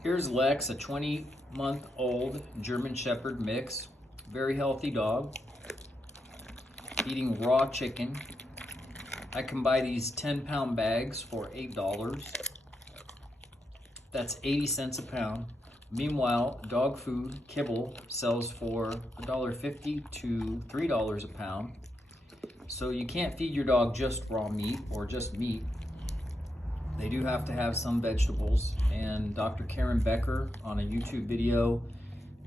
Here's Lex, a 20-month-old German Shepherd mix. Very healthy dog. Eating raw chicken. I can buy these 10-pound bags for $8. That's 80 cents a pound. Meanwhile, dog food, kibble, sells for $1.50 to $3 a pound. So you can't feed your dog just raw meat or just meat. They do have to have some vegetables, and Dr. Karen Becker on a YouTube video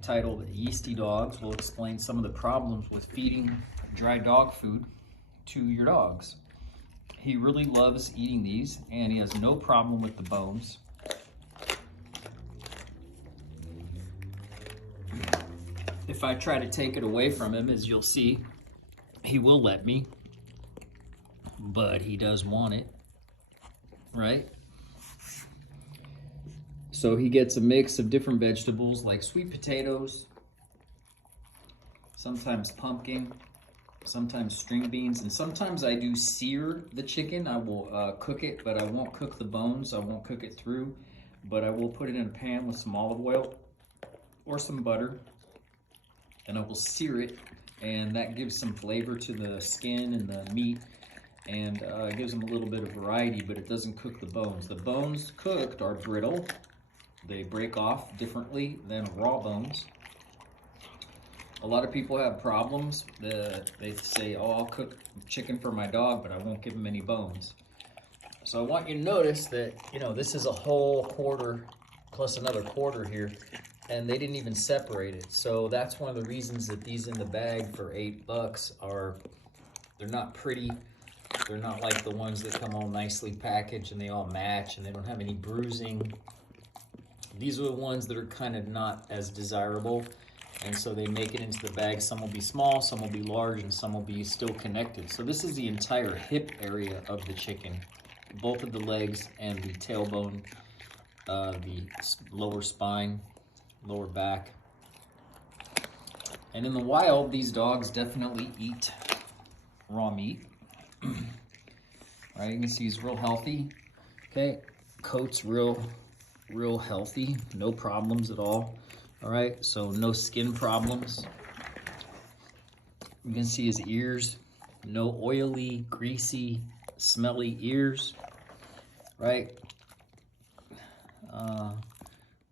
titled Yeast Dogs will explain some of the problems with feeding dry dog food to your dogs. He really loves eating these, and he has no problem with the bones. If I try to take it away from him, as you'll see, he will let me, but he does want it, right? So he gets a mix of different vegetables like sweet potatoes, sometimes pumpkin, sometimes string beans, and sometimes I do sear the chicken. I will cook it, but I won't cook the bones. I won't cook it through, but I will put it in a pan with some olive oil or some butter, and I will sear it, and that gives some flavor to the skin and the meat, and it gives them a little bit of variety, but it doesn't cook the bones. The bones cooked are brittle. They break off differently than raw bones. A lot of people have problems. They say, oh, I'll cook chicken for my dog, but I won't give him any bones. So I want you to notice that, this is a whole quarter plus another quarter here, and they didn't even separate it. So that's one of the reasons that these in the bag for $8 they're not pretty. They're not like the ones that come all nicely packaged and they all match and they don't have any bruising. These are the ones that are kind of not as desirable, and so they make it into the bag. Some will be small, some will be large, and some will be still connected. So this is the entire hip area of the chicken, both of the legs and the tailbone, the lower spine, lower back. And in the wild, these dogs definitely eat raw meat. Right, you can see he's real healthy. Okay, coat's real healthy, no problems at all. All right, so no skin problems. You can see his ears, no oily, greasy, smelly ears, right?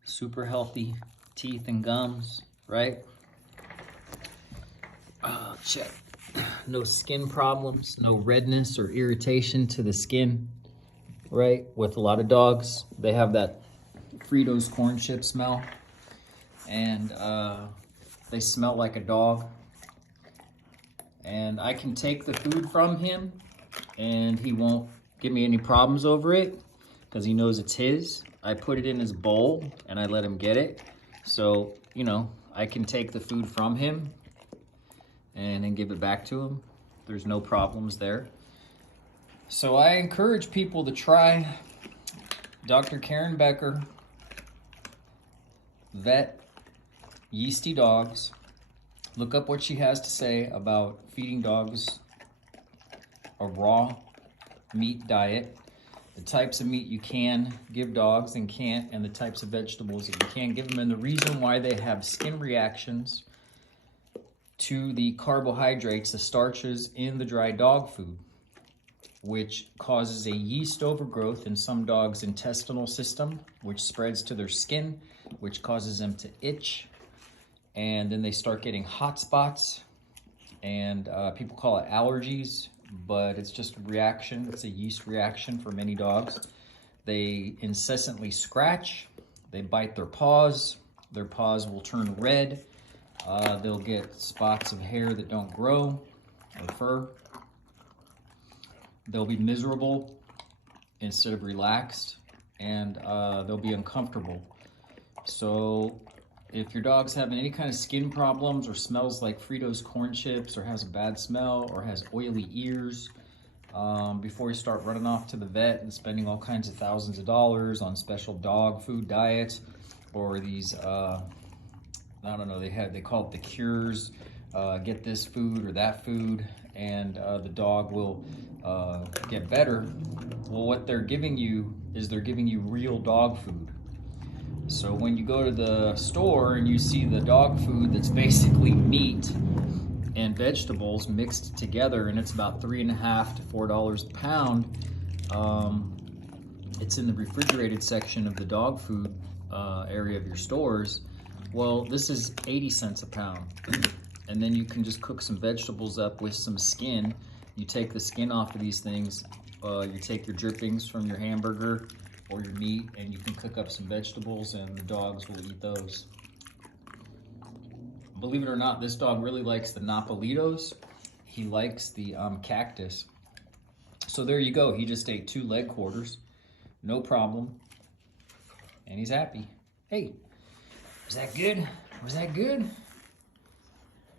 Super healthy teeth and gums, right? Check. No skin problems, no redness or irritation to the skin, right? With a lot of dogs, they have that Fritos corn chip smell, and they smell like a dog. And I can take the food from him and he won't give me any problems over it because he knows it's his. I put it in his bowl and I let him get it. So, I can take the food from him and then give it back to him. There's no problems there. So I encourage people to try Dr. Karen Becker, vet, Yeasty Dogs. Look up what she has to say about feeding dogs a raw meat diet, the types of meat you can give dogs and can't, and the types of vegetables that you can give them, and the reason why they have skin reactions to the carbohydrates, the starches in the dry dog food, which causes a yeast overgrowth in some dogs' intestinal system, which spreads to their skin, which causes them to itch, and then they start getting hot spots, and people call it allergies, but it's just a reaction. It's a yeast reaction for many dogs. They incessantly scratch, they bite their paws will turn red, they'll get spots of hair that don't grow, or fur. They'll be miserable instead of relaxed, and they'll be uncomfortable. So if your dog's having any kind of skin problems or smells like Fritos corn chips or has a bad smell or has oily ears, before you start running off to the vet and spending all kinds of thousands of dollars on special dog food diets or these, I don't know, they call it the cures, get this food or that food, and the dog will get better. Well, what they're giving you is they're giving you real dog food. So when you go to the store and you see the dog food that's basically meat and vegetables mixed together, and it's about $3.50 to $4 a pound, it's in the refrigerated section of the dog food area of your stores. Well, this is 80 cents a pound. And then you can just cook some vegetables up with some skin. You take the skin off of these things, you take your drippings from your hamburger or your meat, and you can cook up some vegetables, and the dogs will eat those. Believe it or not, this dog really likes the nopalitos. He likes the cactus. So there you go. He just ate 2 leg quarters, no problem, and he's happy. Hey, was that good? Was that good?